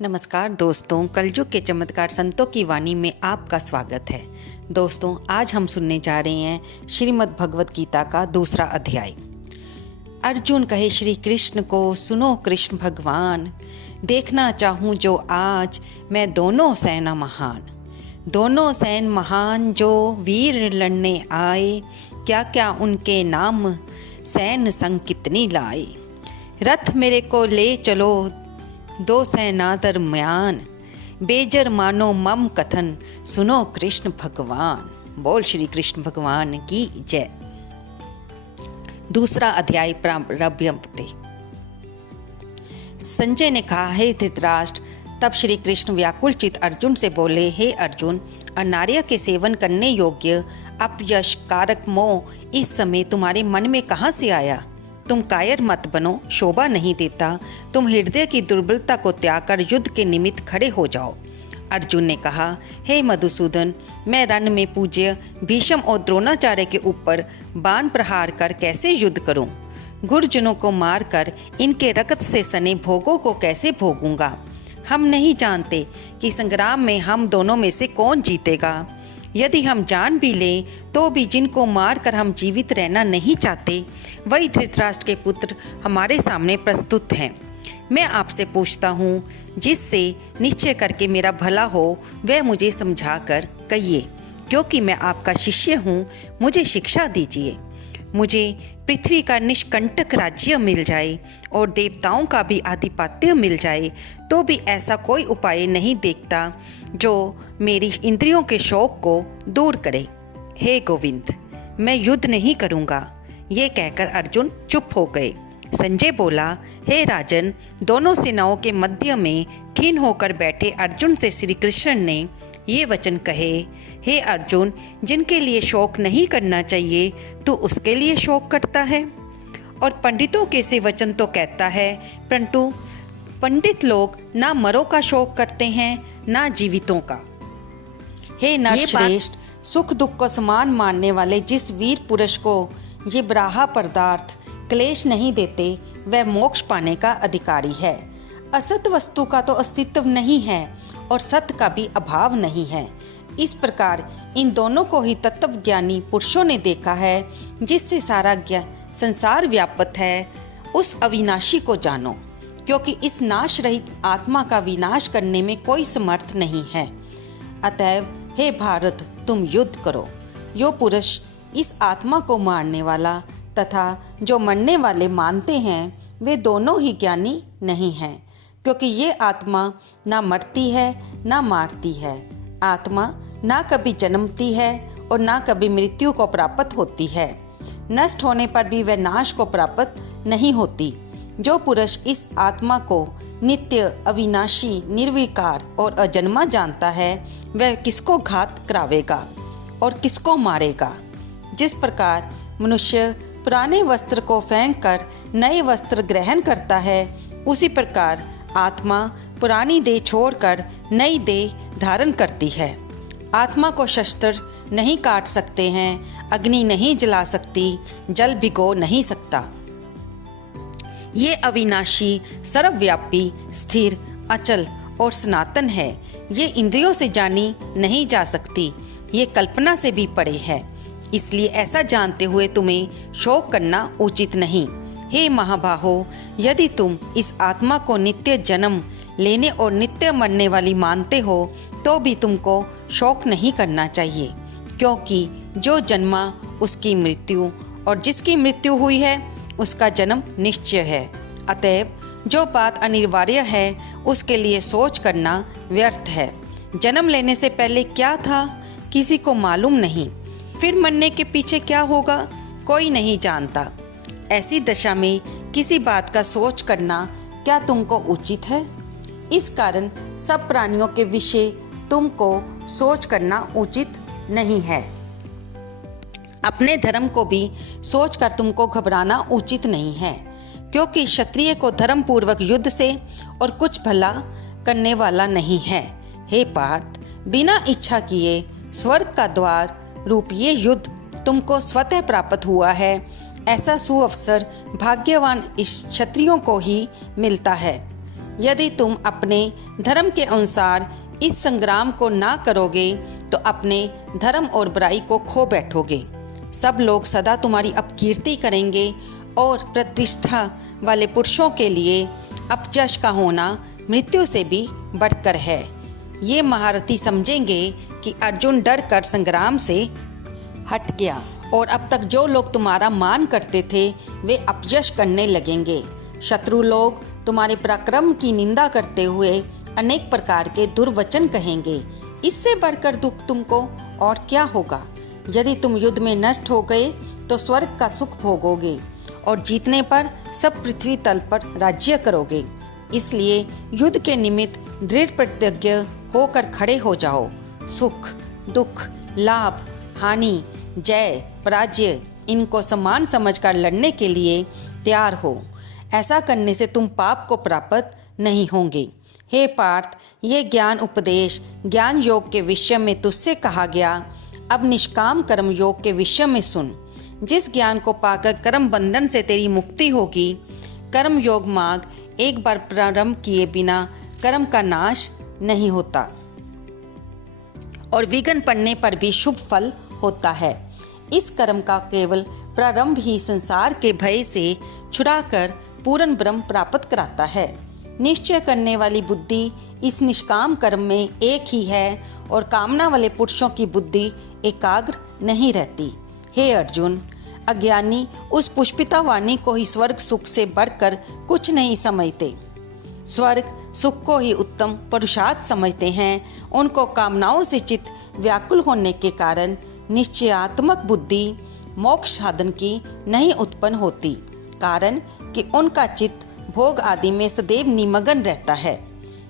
नमस्कार दोस्तों, कलयुग के चमत्कार संतों की वाणी में आपका स्वागत है। दोस्तों, आज हम सुनने जा रहे हैं श्रीमद् भगवत गीता का दूसरा अध्याय। अर्जुन कहे श्री कृष्ण को, सुनो कृष्ण भगवान, देखना चाहूँ जो आज मैं दोनों सेना महान, दोनों सैन महान जो वीर लड़ने आए, क्या क्या उनके नाम सैन संग कितनी लाए। रथ मेरे को ले चलो दो सेना दरम्यान, बेजर मानो मम कथन, सुनो कृष्ण भगवान। बोल श्री कृष्ण भगवान की जय। दूसरा अध्याय प्रारंभ होते संजय ने कहा, हे धृतराष्ट्र। तब श्री कृष्ण व्याकुल चित अर्जुन से बोले, हे अर्जुन, अनार्य के सेवन करने योग्य अपयश कारक मोह इस समय तुम्हारे मन में कहाँ से आया। तुम कायर मत बनो, शोभा नहीं देता। तुम हृदय की दुर्बलता को त्याग कर युद्ध के निमित्त खड़े हो जाओ। अर्जुन ने कहा, हे मधुसूदन, मैं रण में पूज्य भीष्म और द्रोणाचार्य के ऊपर बाण प्रहार कर कैसे युद्ध करूं? गुरुजनों को मारकर इनके रक्त से सने भोगों को कैसे भोगूंगा? हम नहीं जानते कि संग्राम में हम दोनों में से कौन जीतेगा। यदि हम जान भी लें तो भी जिनको मारकर हम जीवित रहना नहीं चाहते, वही धृतराष्ट्र के पुत्र हमारे सामने प्रस्तुत हैं। मैं आपसे पूछता हूँ, जिससे निश्चय करके मेरा भला हो वह मुझे समझा कर कहिए, क्योंकि मैं आपका शिष्य हूँ। मुझे शिक्षा दीजिए। मुझे पृथ्वी का निष्कंटक राज्य मिल जाए और देवताओं का भी आधिपत्य मिल जाए तो भी ऐसा कोई उपाय नहीं देखता जो मेरी इंद्रियों के शौक को दूर करे। हे गोविंद, मैं युद्ध नहीं करूँगा। ये कहकर अर्जुन चुप हो गए। संजय बोला, हे राजन, दोनों सेनाओं के मध्य में खीन होकर बैठे अर्जुन से श्री कृष्ण ने ये वचन कहे, हे अर्जुन, जिनके लिए शोक नहीं करना चाहिए तू उसके लिए शोक करता है। और पंडितों के से वचन तो कहता है, परंतु पंडित लोग ना मरों का शोक करते हैं ना जीवितों का। हे नरश्रेष्ठ, सुख दुख को समान मानने वाले जिस वीर पुरुष को ये ब्राहा पदार्थ क्लेश नहीं देते, वह मोक्ष पाने का अधिकारी है। असत वस्तु का तो अस्तित्व नहीं है और सत्य का भी अभाव नहीं है। इस प्रकार इन दोनों को ही तत्वज्ञानी पुरुषों ने देखा है। जिससे सारा संसार व्याप्त है, उस अविनाशी को जानो, क्योंकि इस नाश रहित आत्मा का विनाश करने में कोई समर्थ नहीं है। अतएव हे भारत, तुम युद्ध करो। जो पुरुष इस आत्मा को मारने वाला तथा जो मरने वाले मानते हैं, वे दोनों ही ज्ञानी नहीं हैं, क्योंकि ये आत्मा ना मरती है ना मारती है। आत्मा ना कभी जन्मती है और ना कभी मृत्यु को प्राप्त होती है। नष्ट होने पर भी वह नाश को प्राप्त नहीं होती। जो पुरुष इस आत्मा को नित्य, अविनाशी, निर्विकार और अजन्मा जानता है, वह किसको घात करावेगा और किसको मारेगा। जिस प्रकार मनुष्य पुराने वस्त्र को फेंक कर नए वस्त्र ग्रहण करता है, उसी प्रकार आत्मा पुरानी देह छोड़कर नई देह धारण करती है। आत्मा को शस्त्र नहीं काट सकते हैं, अग्नि नहीं जला सकती, जल भिगो नहीं सकता। ये अविनाशी, सर्वव्यापी, स्थिर, अचल और सनातन है। ये इंद्रियों से जानी नहीं जा सकती, ये कल्पना से भी परे है। इसलिए ऐसा जानते हुए तुम्हें शोक करना उचित नहीं। हे महाबाहो, यदि तुम इस आत्मा को नित्य जन्म लेने और नित्य मरने वाली मानते हो तो भी तुमको शोक नहीं करना चाहिए, क्योंकि जो जन्मा उसकी मृत्यु और जिसकी मृत्यु हुई है उसका जन्म निश्चय है। अतएव जो बात अनिवार्य है उसके लिए सोच करना व्यर्थ है। जन्म लेने से पहले क्या था किसी को मालूम नहीं, फिर मरने के पीछे क्या होगा कोई नहीं जानता। ऐसी दशा में किसी बात का सोच करना क्या तुमको उचित है? इस कारण सब प्राणियों के विषय तुमको सोच करना उचित नहीं है। अपने धर्म को भी सोचकर तुमको घबराना उचित नहीं है, क्योंकि क्षत्रिय को धर्म पूर्वक युद्ध से और कुछ भला करने वाला नहीं है। हे पार्थ, बिना इच्छा किए स्वर्ग का द्वार रूप ये युद्ध तुमको स्वतः प्राप्त हुआ है। ऐसा सुअवसर भाग्यवान इस क्षत्रियों को ही मिलता है। यदि तुम अपने धर्म के अनुसार इस संग्राम को ना करोगे तो अपने धर्म और बुराई को खो बैठोगे। सब लोग सदा तुम्हारी अपकीर्ति करेंगे और प्रतिष्ठा वाले पुरुषों के लिए अपयश का होना मृत्यु से भी बढ़कर है। ये महारथी समझेंगे कि अर्जुन डर कर संग्राम से हट गया और अब तक जो लोग तुम्हारा मान करते थे वे अपयश करने लगेंगे। शत्रु लोग तुम्हारे पराक्रम की निंदा करते हुए अनेक प्रकार के दुर्वचन कहेंगे। इससे बढ़कर दुख तुमको और क्या होगा। यदि तुम युद्ध में नष्ट हो गए तो स्वर्ग का सुख भोगोगे और जीतने पर सब पृथ्वी तल पर राज्य करोगे। इसलिए युद्ध के निमित्त दृढ़ प्रतिज्ञ होकर खड़े हो जाओ। सुख दुख लाभ हानि जय पराजय इनको समान समझकर लड़ने के लिए तैयार हो। ऐसा करने से तुम पाप को प्राप्त नहीं होंगे। हे पार्थ, ये ज्ञान उपदेश ज्ञान योग के विषय में तुझसे कहा गया। अब निष्काम कर्म योग के विषय में सुन। जिस ज्ञान को पाकर कर्म बंधन से तेरी मुक्ति होगी। कर्म योग मार्ग एक बार प्रारंभ किए बिना कर्म का नाश नहीं होता और विघ्न पड़ने पर भी शुभ फल होता है। इस कर्म का केवल प्रारंभ ही संसार के भय से छुड़ाकर पूर्ण ब्रह्म प्राप्त कराता है। निश्चय करने वाली बुद्धि इस निष्काम कर्म में एक ही है और कामना वाले पुरुषों की बुद्धि एकाग्र नहीं रहती। हे अर्जुन, अज्ञानी उस पुष्पिता वाणी को ही स्वर्ग सुख से बढ़कर कुछ नहीं समझते। स्वर्ग सुख को ही उत्तम पुरुषार्थ समझते हैं। उनको कामनाओं से चित्त व्याकुल होने के कारण निश्चयात्मक बुद्धि मोक्ष साधन की नहीं उत्पन्न होती, कारण कि उनका चित्त भोग आदि में सदैव निमग्न रहता है।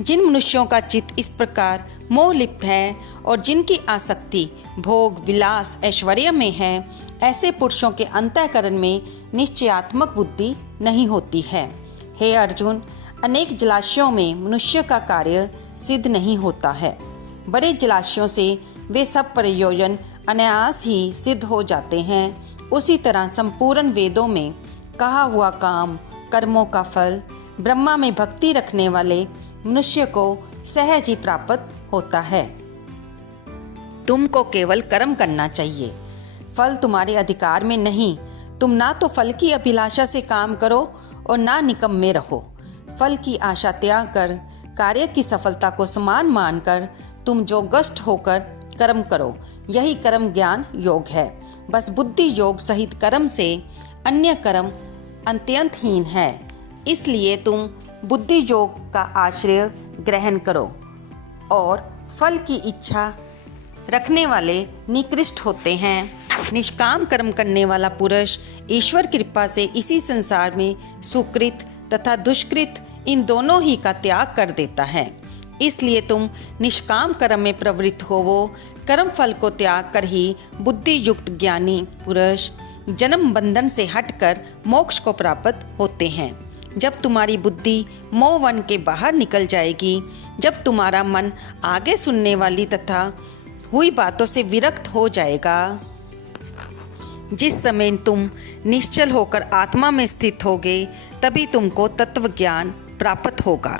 जिन मनुष्यों का चित्त इस प्रकार मोह लिप्त है और जिनकी आसक्ति भोग विलास ऐश्वर्य में है, ऐसे पुरुषों के अंतःकरण में निश्चयात्मक बुद्धि नहीं होती है। हे अर्जुन, अनेक जलाशयों में मनुष्य का कार्य सिद्ध नहीं होता है। बड़े जलाशयों से वे सब प्रयोजन अनायास ही सिद्ध हो जाते हैं। उसी तरह संपूर्ण वेदों में कहा हुआ काम कर्मों का फल ब्रह्मा में भक्ति रखने वाले मनुष्य को सहज ही प्राप्त होता है। तुमको केवल कर्म करना चाहिए, फल तुम्हारे अधिकार में नहीं। तुम ना तो फल की अभिलाषा से काम करो और ना निकम्मे रहो। फल की आशा त्याग कर कार्य की सफलता को समान मानकर तुम जो गष्ट होकर कर्म करो, यही कर्म ज्ञान योग है। बस बुद्धि योग सहित कर्म से अन्य कर्म अत्यंतहीन है। इसलिए तुम बुद्धि योग का आश्रय ग्रहण करो और फल की इच्छा रखने वाले निकृष्ट होते हैं। निष्काम कर्म करने वाला पुरुष ईश्वर कृपा से इसी संसार में सुकृत तथा दुष्कृत इन दोनों ही का त्याग कर देता है। इसलिए तुम निष्काम कर्म में प्रवृत्त होवो। कर्म फल को त्याग कर ही बुद्धि युक्त ज्ञानी पुरुष जन्म बंधन से हटकर मोक्ष को प्राप्त होते हैं। जब तुम्हारी बुद्धि मोह वन के बाहर निकल जाएगी, जब तुम्हारा मन आगे सुनने वाली तथा हुई बातों से विरक्त हो जाएगा, जिस समय तुम निश्चल होकर आत्मा में स्थित होगे, तभी तुमको तत्व ज्ञान प्राप्त होगा।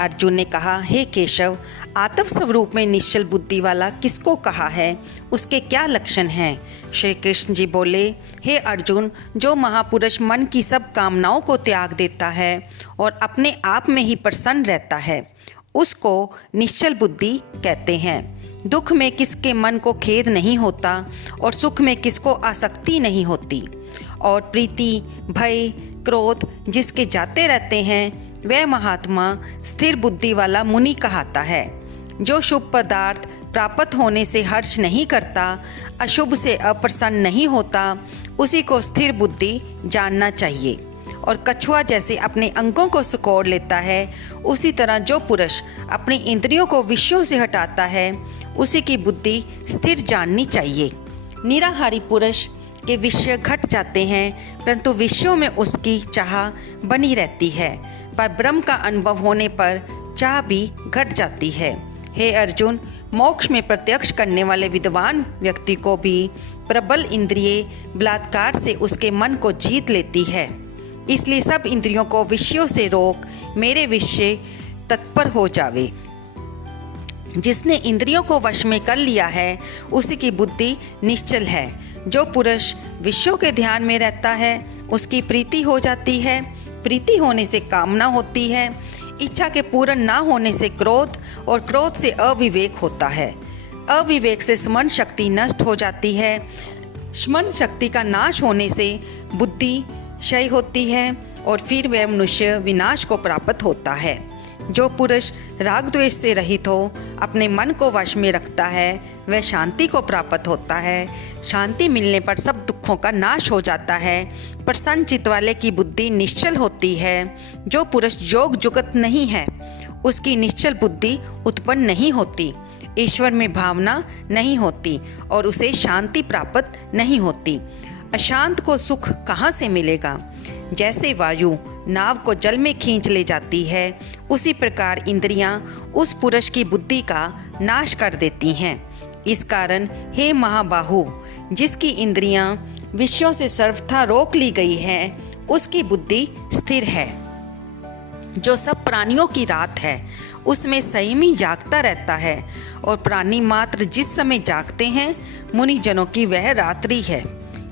अर्जुन ने कहा, हे केशव, आत्म स्वरूप में निश्चल बुद्धि वाला किसको कहा है? उसके क्या लक्षण हैं? श्री कृष्ण जी बोले, हे अर्जुन, जो महापुरुष मन की सब कामनाओं को त्याग देता है और अपने आप में ही प्रसन्न रहता है, उसको निश्चल बुद्धि कहते हैं। दुख में किसके मन को खेद नहीं होता और सुख में किसको आसक्ति नहीं होती, और प्रीति भय क्रोध जिसके जाते रहते हैं, वह महात्मा स्थिर बुद्धि वाला मुनि कहाता है। जो शुभ पदार्थ प्राप्त होने से हर्ष नहीं करता, अशुभ से अप्रसन्न नहीं होता, उसी को स्थिर बुद्धि जानना चाहिए। और कछुआ जैसे अपने अंगों को सिकोड़ लेता है, उसी तरह जो पुरुष अपनी इंद्रियों को विषयों से हटाता है, उसी की बुद्धि स्थिर जाननी चाहिए। निराहारी पुरुष के विषय घट जाते हैं, परंतु विषयों में उसकी चाह बनी रहती है, पर ब्रह्म का अनुभव होने पर चाह भी घट जाती है। हे अर्जुन, मोक्ष में प्रत्यक्ष करने वाले विद्वान व्यक्ति को भी प्रबल इंद्रिय बलात्कार से उसके मन को जीत लेती है। इसलिए सब इंद्रियों को विषयों से रोक मेरे विषय तत्पर हो जावे। जिसने इंद्रियों को वश में कर लिया है उसी की बुद्धि निश्चल है। जो पुरुष विषयों के ध्यान में रहता है उसकी प्रीति हो जाती है। प्रीति होने से कामना होती है। इच्छा के पूर्ण ना होने से क्रोध, और क्रोध से अविवेक होता है। अविवेक से स्मरण शक्ति नष्ट हो जाती है। स्मरण शक्ति का नाश होने से बुद्धि क्षय होती है और फिर वह मनुष्य विनाश को प्राप्त होता है। जो पुरुष राग द्वेष से रहित हो, अपने मन को वश में रखता है, वह शांति को प्राप्त होता है। शांति मिलने पर सब दुखों का नाश हो जाता है। प्रसन्न चित्त वाले की बुद्धि निश्चल होती है। जो पुरुष योग जुगत नहीं है उसकी निश्चल बुद्धि उत्पन्न नहीं होती, ईश्वर में भावना नहीं होती और उसे शांति प्राप्त नहीं होती। अशांत को सुख कहाँ से मिलेगा? जैसे वायु नाव को जल में खींच ले जाती है, उसी प्रकार इंद्रियां उस पुरुष की बुद्धि का नाश कर देती हैं। इस कारण हे महाबाहु, जिसकी इंद्रियां विषयों से सर्वथा रोक ली गई हैं, उसकी बुद्धि स्थिर है। जो सब प्राणियों की रात है उसमें संयमी जागता रहता है, और प्राणी मात्र जिस समय जागते हैं मुनिजनों की वह रात्रि है।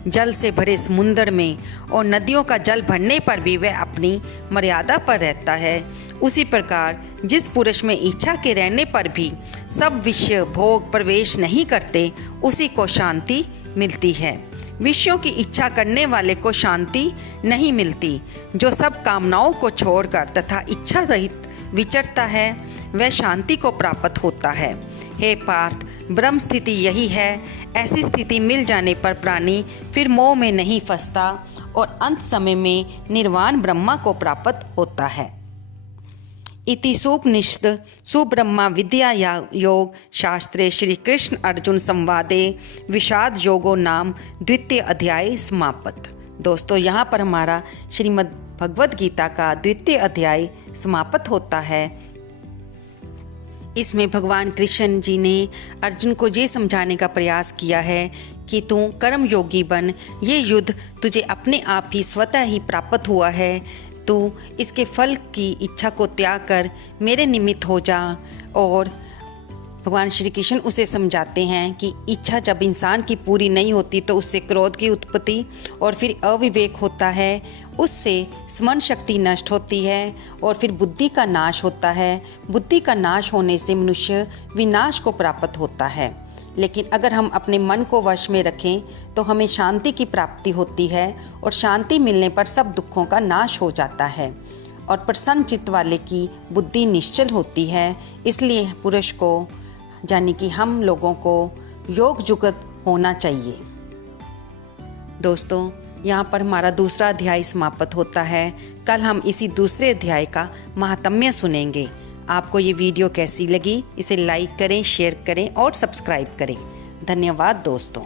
जल से भरे समुद्र में और नदियों का जल भरने पर भी वह अपनी मर्यादा पर रहता है। उसी प्रकार जिस पुरुष में इच्छा के रहने पर भी सब विषय भोग प्रवेश नहीं करते, उसी को शांति मिलती है। विषयों की इच्छा करने वाले को शांति नहीं मिलती। जो सब कामनाओं को छोड़कर तथा इच्छा रहित विचरता है वह शांति को प्राप्त होता है। हे पार्थ, ब्रह्म स्थिति यही है। ऐसी स्थिति मिल जाने पर प्राणी फिर मोह में नहीं फंसता और अंत समय में निर्वाण ब्रह्मा को प्राप्त होता है। इति सुपनिषद सुब्रह्मा विद्या योग शास्त्रे श्री कृष्ण अर्जुन संवादे विषाद योगो नाम द्वितीय अध्याय समाप्त। दोस्तों, यहाँ पर हमारा श्रीमद् भगवद गीता का द्वितीय अध्याय समाप्त होता है। इसमें भगवान कृष्ण जी ने अर्जुन को ये समझाने का प्रयास किया है कि तू कर्म योगी बन, ये युद्ध तुझे अपने आप ही स्वतः ही प्राप्त हुआ है। तू इसके फल की इच्छा को त्याग कर मेरे निमित्त हो जा। और भगवान श्री कृष्ण उसे समझाते हैं कि इच्छा जब इंसान की पूरी नहीं होती तो उससे क्रोध की उत्पत्ति और फिर अविवेक होता है, उससे स्मरण शक्ति नष्ट होती है और फिर बुद्धि का नाश होता है। बुद्धि का नाश होने से मनुष्य विनाश को प्राप्त होता है। लेकिन अगर हम अपने मन को वश में रखें तो हमें शांति की प्राप्ति होती है और शांति मिलने पर सब दुखों का नाश हो जाता है और प्रसन्न चित्त वाले की बुद्धि निश्चल होती है। इसलिए पुरुष को यानी कि हम लोगों को योग जुगत होना चाहिए। दोस्तों, यहाँ पर हमारा दूसरा अध्याय समाप्त होता है। कल हम इसी दूसरे अध्याय का महात्म्य सुनेंगे। आपको ये वीडियो कैसी लगी? इसे लाइक करें, शेयर करें और सब्सक्राइब करें। धन्यवाद दोस्तों।